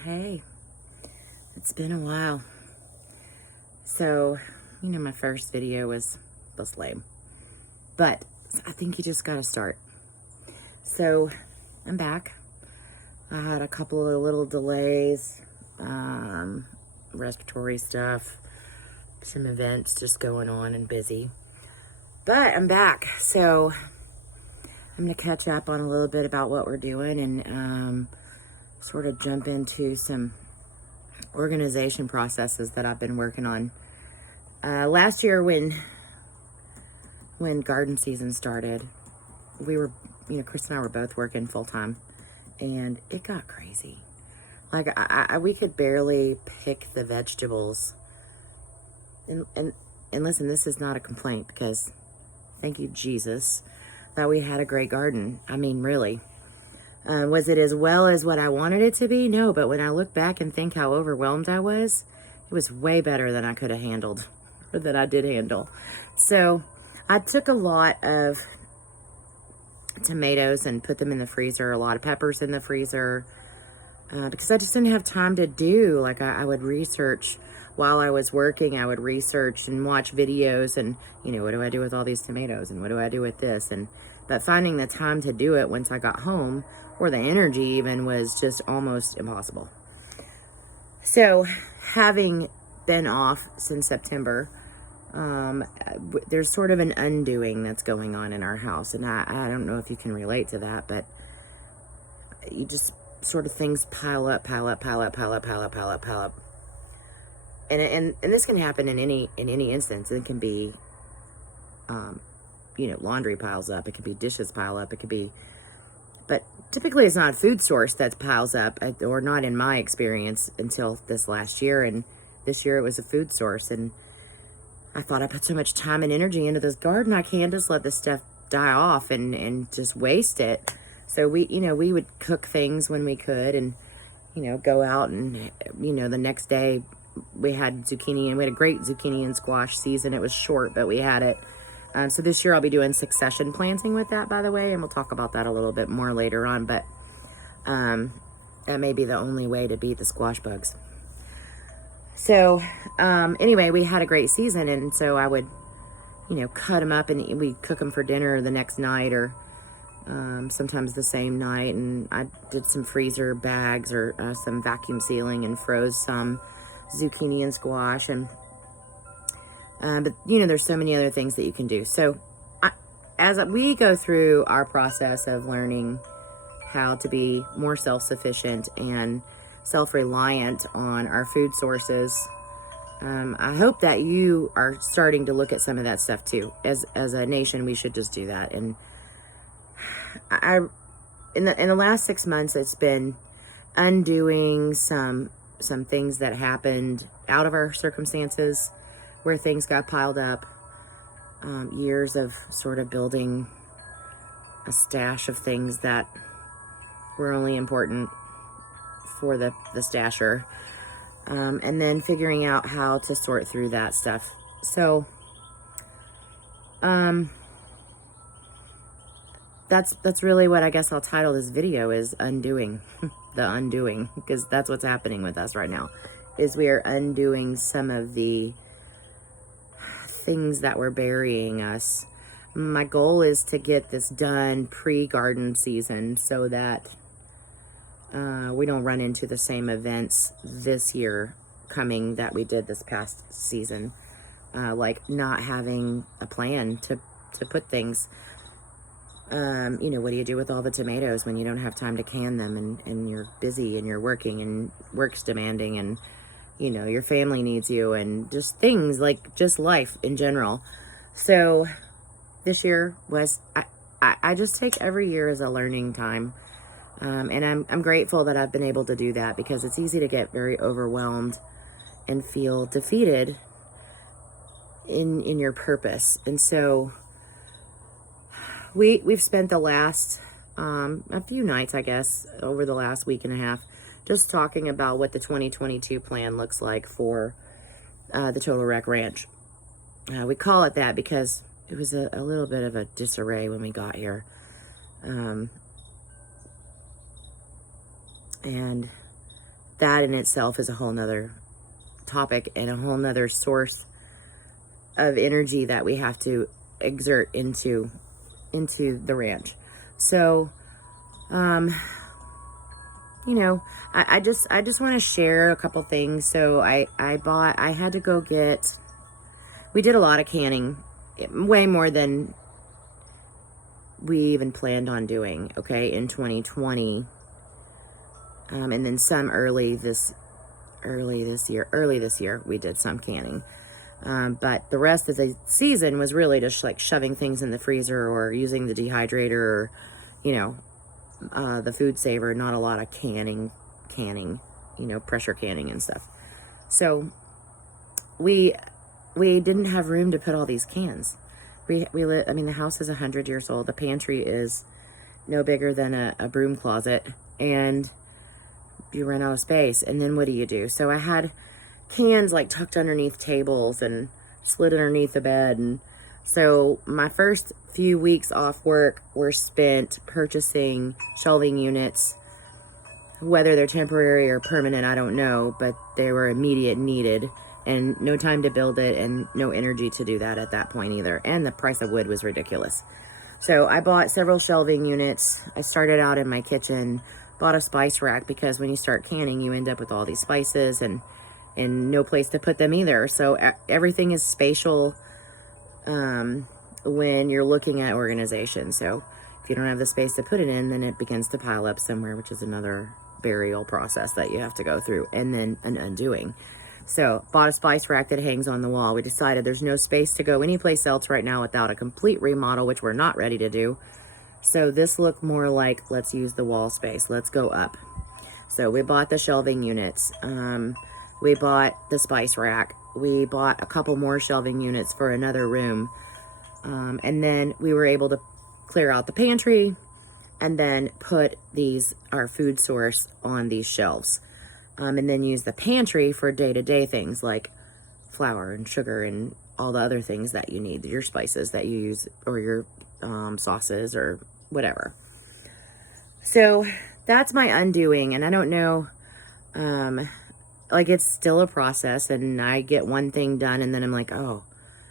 Hey, it's been a while. So, my first video was lame, but I think you just got to start. So, I'm back. I had a couple of little delays, respiratory stuff, some events just going on and busy, but I'm back. So, I'm going to catch up on a little bit about what we're doing and sort of jump into some organization processes that I've been working on. Last year when garden season started, we were, Chris and I were both working full time, and it got crazy. Like we could barely pick the vegetables. And listen, this is not a complaint, because thank you, Jesus, that we had a great garden. I mean, really. Was it as well as what I wanted it to be? No, but when I look back and think how overwhelmed I was, it was way better than I could have handled, or that I did handle. So I took a lot of tomatoes and put them in the freezer, a lot of peppers in the freezer, because I just didn't have time to do. Like I would research while I was working. I would research and watch videos and, what do I do with all these tomatoes, and what do I do with this? But finding the time to do it once I got home, or the energy even, was just almost impossible. So having been off since September, there's sort of an undoing that's going on in our house. And I don't know if you can relate to that, but you just sort of, things pile up. And this can happen in any instance. It can be, laundry piles up. It could be dishes pile up. It could be, but typically it's not a food source that piles up, or not in my experience until this last year. And this year it was a food source. And I thought, I put so much time and energy into this garden, I can't just let this stuff die off and just waste it. So we would cook things when we could, and, go out and, the next day we had zucchini, and we had a great zucchini and squash season. It was short, but we had it. So this year I'll be doing succession planting with that, by the way, and we'll talk about that a little bit more later on. But that may be the only way to beat the squash bugs. So anyway, we had a great season, and so I would, cut them up, and we cook them for dinner the next night, or sometimes the same night. And I did some freezer bags, or some vacuum sealing, and froze some zucchini and squash. And but there's so many other things that you can do. So as we go through our process of learning how to be more self-sufficient and self-reliant on our food sources, I hope that you are starting to look at some of that stuff too. As a nation, we should just do that. And in the last 6 months, it's been undoing some things that happened out of our circumstances, where things got piled up. Years of sort of building a stash of things that were only important for the stasher, and then figuring out how to sort through that stuff. So that's really what I guess I'll title this video, is undoing. The undoing, because that's what's happening with us right now, is we are undoing some of the things that were burying us. My goal is to get this done pre-garden season, so that we don't run into the same events this year coming that we did this past season, like not having a plan to put things. What do you do with all the tomatoes when you don't have time to can them, and you're busy, and you're working, and work's demanding, and your family needs you, and just things like just life in general. So this year was, I just take every year as a learning time. And I'm grateful that I've been able to do that, because it's easy to get very overwhelmed and feel defeated in your purpose. And so we've spent the last a few nights, I guess, over the last week and a half, just talking about what the 2022 plan looks like for the Total Rec Ranch. We call it that because it was a little bit of a disarray when we got here. And that in itself is a whole nother topic and a whole nother source of energy that we have to exert into the ranch. So, you know, I just want to share a couple things. So I had to go get, we did a lot of canning, way more than we even planned on doing, okay, in 2020. And then some early this year, we did some canning. But the rest of the season was really just like shoving things in the freezer or using the dehydrator or, you know, the food saver, not a lot of canning, you know, pressure canning and stuff. So we didn't have room to put all these cans. We live, I mean, the house is 100 years old. The pantry is no bigger than a broom closet, and you run out of space. And then what do? So I had cans like tucked underneath tables and slid underneath the bed. And so my first few weeks off work were spent purchasing shelving units. Whether they're temporary or permanent, I don't know, but they were immediate needed, and no time to build it and no energy to do that at that point either. And the price of wood was ridiculous. So I bought several shelving units. I started out in my kitchen, bought a spice rack, because when you start canning, you end up with all these spices and no place to put them either. So everything is spatial when you're looking at organization. So if you don't have the space to put it in, then it begins to pile up somewhere, which is another burial process that you have to go through, and then an undoing. So bought a spice rack that hangs on the wall. We decided there's no space to go anyplace else right now without a complete remodel, which we're not ready to do. So this looked more like, let's use the wall space. Let's go up. So we bought the shelving units. We bought the spice rack. We bought a couple more shelving units for another room. And then we were able to clear out the pantry and then put our food source on these shelves. And then use the pantry for day-to-day things like flour and sugar and all the other things that you need, your spices that you use, or your sauces or whatever. So that's my undoing. And I don't know, like, it's still a process, and I get one thing done and then I'm like, oh,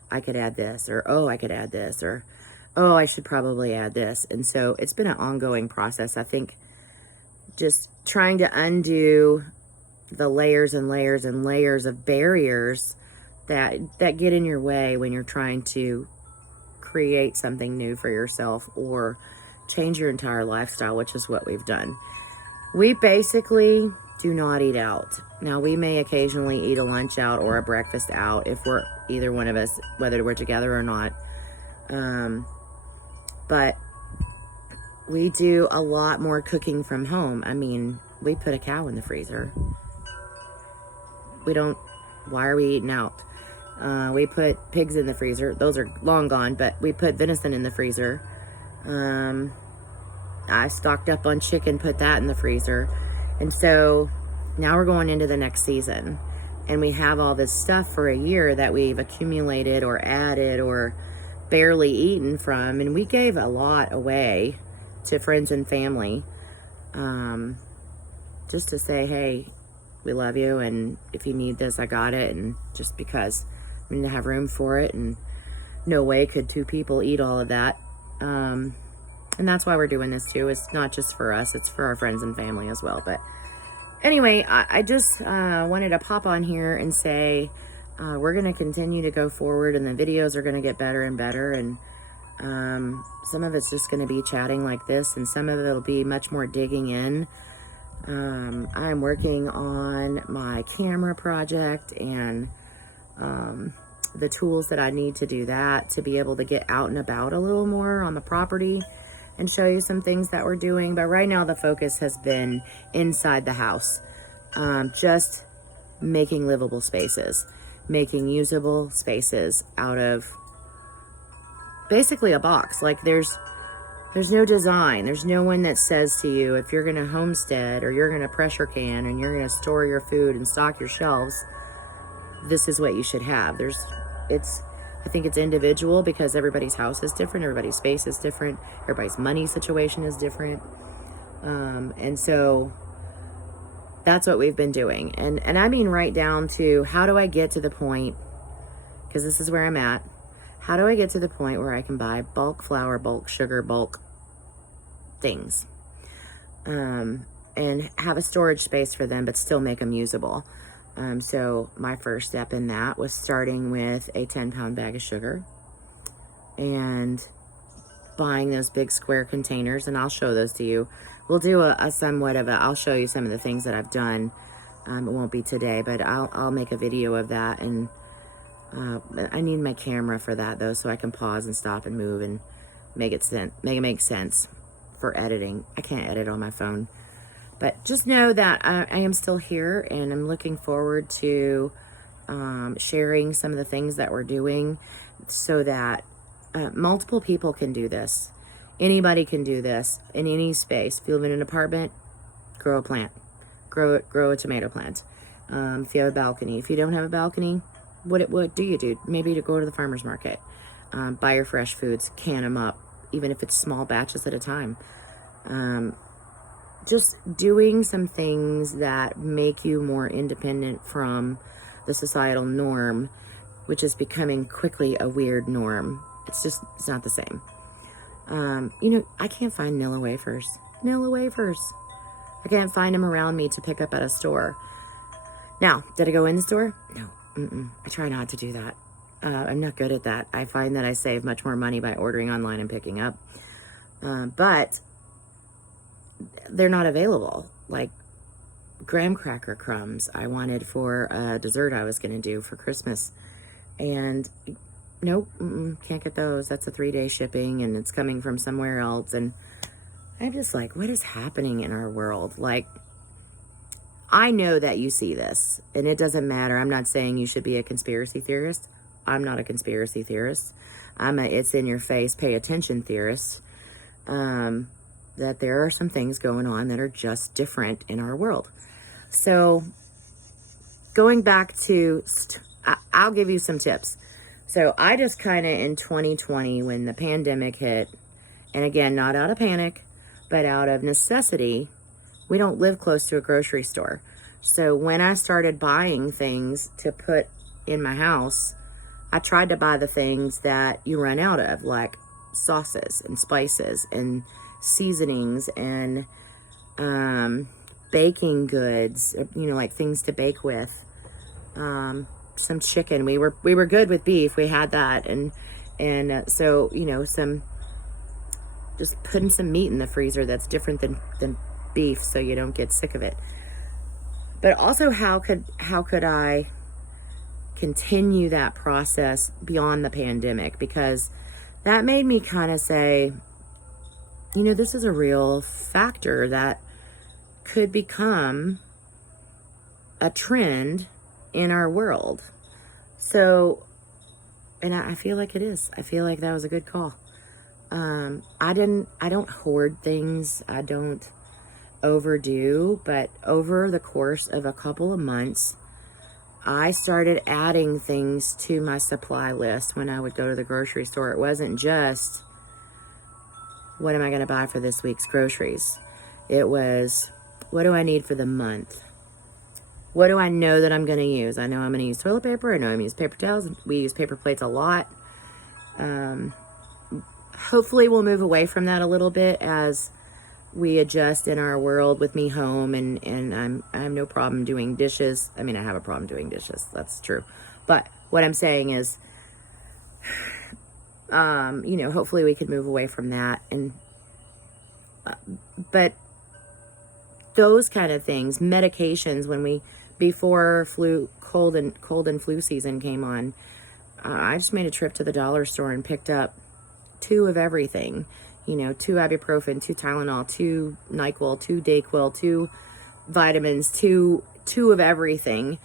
I could add this, or oh, I could add this, or oh, I should probably add this. And so it's been an ongoing process. I think just trying to undo the layers and layers and layers of barriers that get in your way when you're trying to create something new for yourself or change your entire lifestyle, which is what we've done. We basically do not eat out. Now, we may occasionally eat a lunch out or a breakfast out if we're either one of us, whether we're together or not. But we do a lot more cooking from home. I mean, we put a cow in the freezer. Why are we eating out? We put pigs in the freezer. Those are long gone, but we put venison in the freezer. I stocked up on chicken, put that in the freezer. And so now we're going into the next season, and we have all this stuff for a year that we've accumulated or added or barely eaten from. And we gave a lot away to friends and family, just to say, hey, we love you, and if you need this, I got it. And just because we didn't have room for it, and no way could two people eat all of that. And that's why we're doing this too. It's not just for us, it's for our friends and family as well. But anyway, I just wanted to pop on here and say we're going to continue to go forward, and the videos are going to get better and better. And some of it's just going to be chatting like this, and some of it will be much more digging in. I'm working on my camera project and the tools that I need to do that, to be able to get out and about a little more on the property and show you some things that we're doing. But right now the focus has been inside the house, just making livable spaces, making usable spaces out of basically a box. Like there's no design. There's no one that says to you, if you're going to homestead or you're going to pressure can and you're going to store your food and stock your shelves, this is what you should have. I think it's individual, because everybody's house is different. Everybody's space is different. Everybody's money situation is different. And so That's what we've been doing. And I mean right down to, how do I get to the point, because this is where I'm at, how do I get to the point where I can buy bulk flour, bulk sugar, bulk things, and have a storage space for them, but still make them usable. So my first step in that was starting with a 10-pound bag of sugar and buying those big square containers, and I'll show those to you. We'll do a somewhat of a, I'll show you some of the things that I've done. It won't be today, but I'll make a video of that, and I need my camera for that though, so I can pause and stop and move and make it make sense for editing. I can't edit on my phone, but just know that I am still here, and I'm looking forward to sharing some of the things that we're doing, so that multiple people can do this. Anybody can do this in any space. If you live in an apartment, grow a plant, grow a tomato plant. If you have a balcony, if you don't have a balcony, what do you do? Maybe to go to the farmer's market, buy your fresh foods, can them up, even if it's small batches at a time. Just doing some things that make you more independent from the societal norm, which is becoming quickly a weird norm. It's not the same. I can't find Nilla wafers. I can't find them around me to pick up at a store. Now, did I go in the store? No. I try not to do that. I'm not good at that. I find that I save much more money by ordering online and picking up. But they're not available. Like graham cracker crumbs I wanted for a dessert I was going to do for Christmas. And nope, can't get those. That's a 3-day shipping, and it's coming from somewhere else. And I'm just like, what is happening in our world? Like, I know that you see this, and it doesn't matter. I'm not saying you should be a conspiracy theorist. I'm not a conspiracy theorist. I'm a it's in your face, pay attention theorist. That there are some things going on that are just different in our world. So going back to, I'll give you some tips. So I just kind of in 2020, when the pandemic hit, and again, not out of panic, but out of necessity, we don't live close to a grocery store. So when I started buying things to put in my house, I tried to buy the things that you run out of, like sauces and spices and seasonings and baking goods, like things to bake with. Some chicken. We were good with beef. We had that, and so some, just putting some meat in the freezer that's different than beef, so you don't get sick of it. But also, how could I continue that process beyond the pandemic? Because that made me kind of say, this is a real factor that could become a trend in our world. So, and I feel like it is. I feel like that was a good call. I don't hoard things. I don't overdo, but over the course of a couple of months, I started adding things to my supply list when I would go to the grocery store. It wasn't just, what am I going to buy for this week's groceries? It was, what do I need for the month? What do I know that I'm going to use? I know I'm going to use toilet paper. I know I'm going to use paper towels. We use paper plates a lot. Hopefully we'll move away from that a little bit as we adjust in our world with me home, and I have no problem doing dishes. I mean, I have a problem doing dishes. That's true. But what I'm saying is, hopefully we could move away from that. And, but those kind of things, medications, before cold and flu season came on, I just made a trip to the dollar store and picked up 2 of everything, 2 ibuprofen, 2 Tylenol, 2 NyQuil, 2 Dayquil, 2 vitamins, 2 of everything.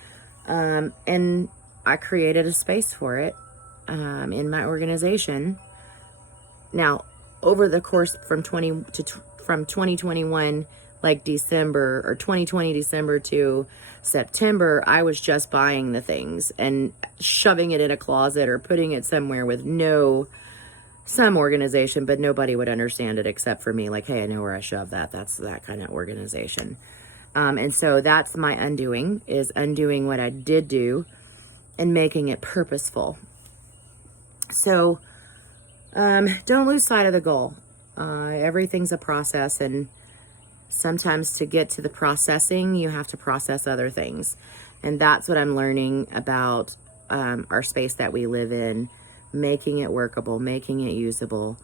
And I created a space for it, in my organization. Now, over the course from 2021, like December, or 2020 December to September, I was just buying the things and shoving it in a closet or putting it somewhere with some organization, but nobody would understand it except for me. Like, hey, I know where I shoved that. That's that kind of organization. And so that's my undoing, is undoing what I did do and making it purposeful. So don't lose sight of the goal. Everything's a process, and sometimes to get to the processing, you have to process other things. And that's what I'm learning about our space that we live in, making it workable, making it usable.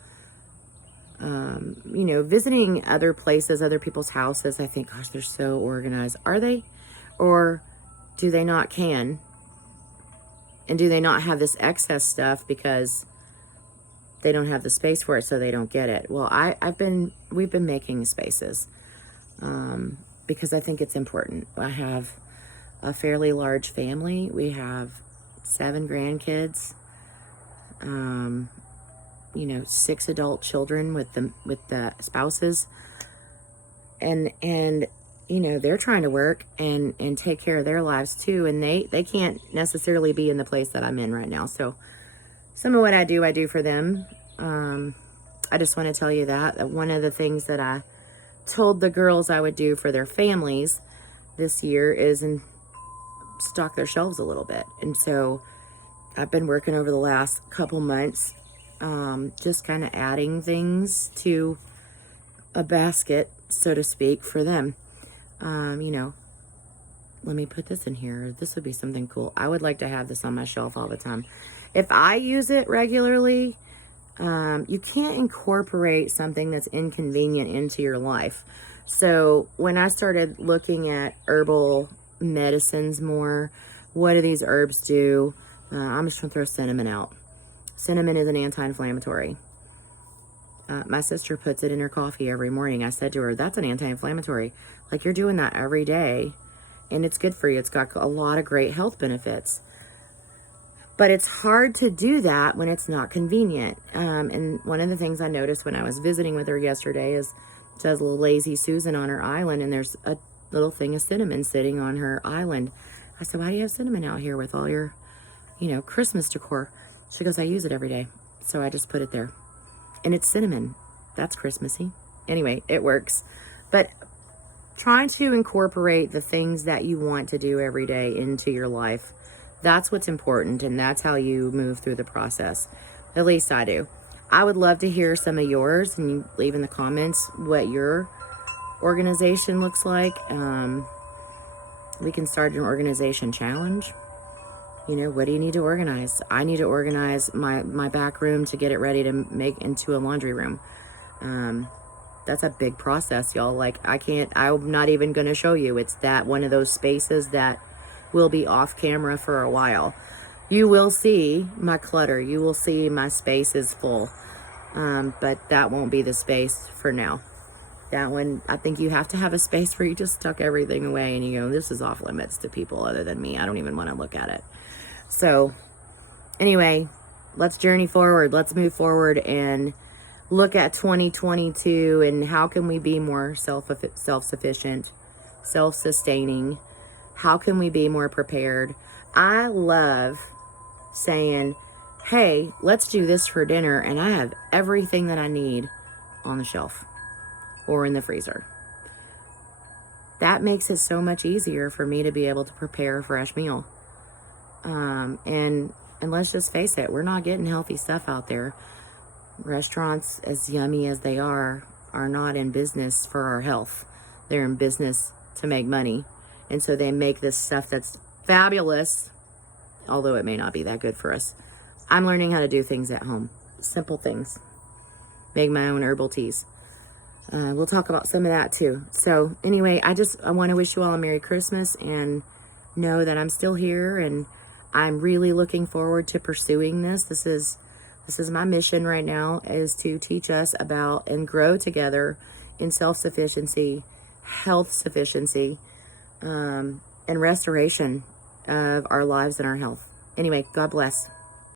Visiting other places, other people's houses, I think, gosh, they're so organized. Are they? Or do they not can? And do they not have this excess stuff because they don't have the space for it, so they don't get it? Well, we've been making spaces because I think it's important. I have a fairly large family. We have 7 grandkids, 6 adult children with the spouses, and they're trying to work and take care of their lives too, and they can't necessarily be in the place that I'm in right now. So some of what I do for them. I just want to tell you that one of the things that I told the girls I would do for their families this year is stock their shelves a little bit. And so I've been working over the last couple months, just kind of adding things to a basket, so to speak, for them. Let me put this in here. This would be something cool. I would like to have this on my shelf all the time. If I use it regularly, you can't incorporate something that's inconvenient into your life. So when I started looking at herbal medicines more, what do these herbs do? I'm just gonna throw cinnamon out. Cinnamon is an anti-inflammatory. My sister puts it in her coffee every morning. I said to her, that's an anti-inflammatory. Like, you're doing that every day, and it's good for you. It's got a lot of great health benefits. But it's hard to do that when it's not convenient. And one of the things I noticed when I was visiting with her yesterday is she has a little lazy Susan on her island, and there's a little thing of cinnamon sitting on her island. I said, why do you have cinnamon out here with all your, Christmas decor? She goes, I use it every day. So I just put it there. And it's cinnamon. That's Christmassy. Anyway, it works. But trying to incorporate the things that you want to do every day into your life, that's what's important, and that's how you move through the process. At least I do. I would love to hear some of yours, and you leave in the comments what your organization looks like. We can start an organization challenge. What do you need to organize? I need to organize my back room to get it ready to make into a laundry room. That's a big process, y'all. Like, I'm not even going to show you. It's that one of those spaces that will be off camera for a while. You will see my clutter. You will see my space is full. But that won't be the space for now. That one, I think you have to have a space where you just tuck everything away and you go, this is off limits to people other than me. I don't even want to look at it. So anyway, let's journey forward. Let's move forward and look at 2022 and how can we be more self-sufficient, self-sustaining. How can we be more prepared? I love saying, hey, let's do this for dinner, and I have everything that I need on the shelf or in the freezer. That makes it so much easier for me to be able to prepare a fresh meal. And let's just face it, we're not getting healthy stuff out there. Restaurants, as yummy as they are not in business for our health. They're in business to make money. And so they make this stuff that's fabulous, although it may not be that good for us. I'm learning how to do things at home. Simple things. Make my own herbal teas. We'll talk about some of that too. So anyway, I want to wish you all a Merry Christmas and know that I'm still here, and I'm really looking forward to pursuing this. This is my mission right now, is to teach us about and grow together in self-sufficiency, health sufficiency, and restoration of our lives and our health. Anyway, God bless.